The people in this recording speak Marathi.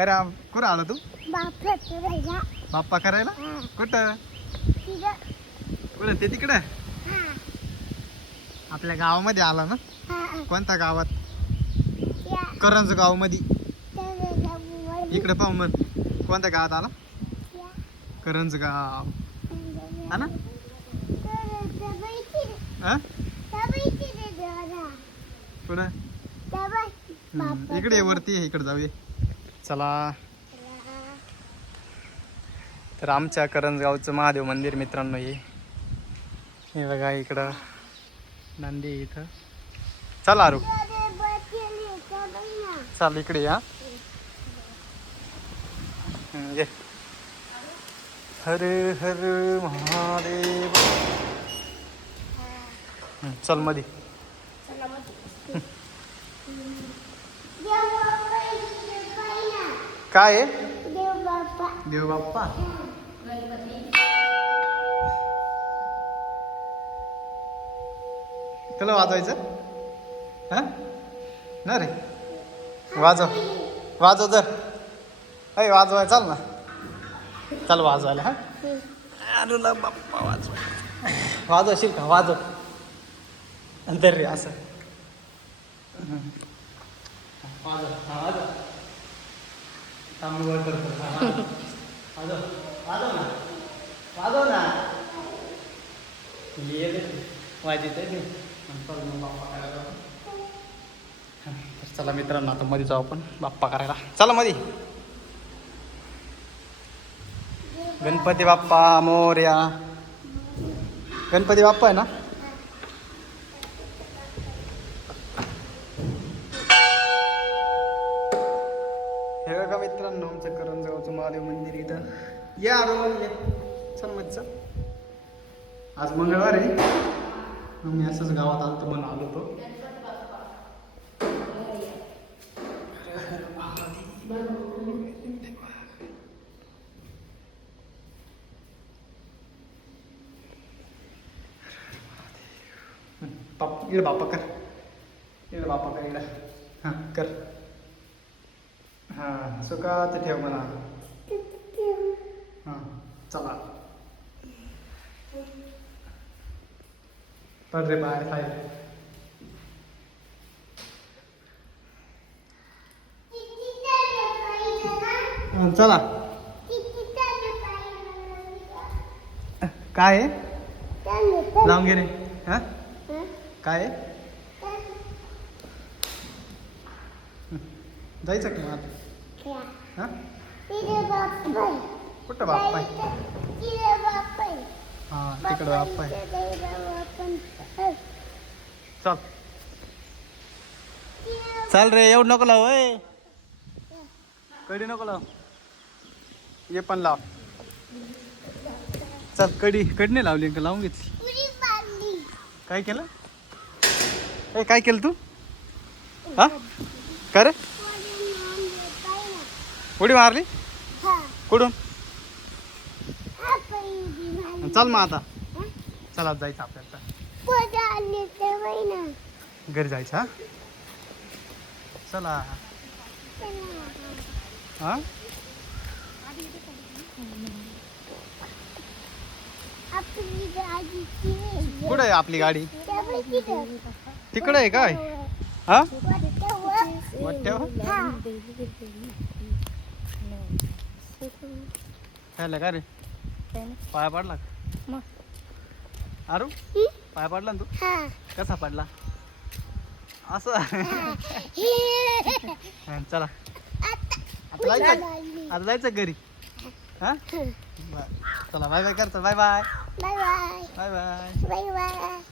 अरे कुठं आला तू बाप्पा करायला कुठं कुठं ते तिकडं आपल्या गावामध्ये आला ना कोणत्या गावात करंज गाव मध्ये इकडे पाहू मग कोणत्या गावात आला करंज गाव हा ना कुठं इकडे वरती आहे इकडे जाऊया चला तर आमच्या करंजगावचं महादेव मंदिर मित्रांनो हे बघा इकडं नंदी इथं चला अरू चाल इकडे या ये हर हर महादेव चल मध्ये काय आहे देव बाप्पा तुला वाजवायचं हा ना रे वाजव वाजव जर अय वाजवाय चाल ना चल वाजवायला हा अरुला बाप्पा वाजवाय वाजवशील का वाजव अंतर रे असं वाजव हा वाजव तांबूळ करतो वाजव वाजव ना वाजव ना ये वाजत आहे चला मित्रांनो आता मध्ये जाऊ आपण बाप्पा करायला चला मध्ये गणपती बाप्पा मोरया गणपती बाप्पा आहे ना हे बघा मित्रांनो आमचं करंजगावचं महादेव मंदिर इथं या आरोग्य चल मग चल आज मंगळवार आहे मी असंच गावात आलतो म्हणून आलो होतो इकडे बाप्पा कर इकडे बाप्पा कर इकडे हां कर हां सुखात ठेव मला हां चला पड रे बाहेर खाय चला काय आहे लावून घे रे हा काय आहे जायचं की मग हा कुठं बाप्पा आहे हा तिकडं बाप्पा आहे चल चल रे एवढं नको लाव कडी नको लाव ये पण लाव चल कडी नाही लावली का लावून घेतली काय केलं ए काय केलं तू हा काय रे उडी मारली कुठून चल मग आता चला जायचं आपल्याला घरी जायचं हा चला हा कुठं आहे आपली गाडी तिकडे आहे काय हा खायला का रे पाया पडला अरू पाया पडला ना तू कसा पडला असं चला आता जायचं घरी हा चला बाय बाय करतो bye bye bye bye bye bye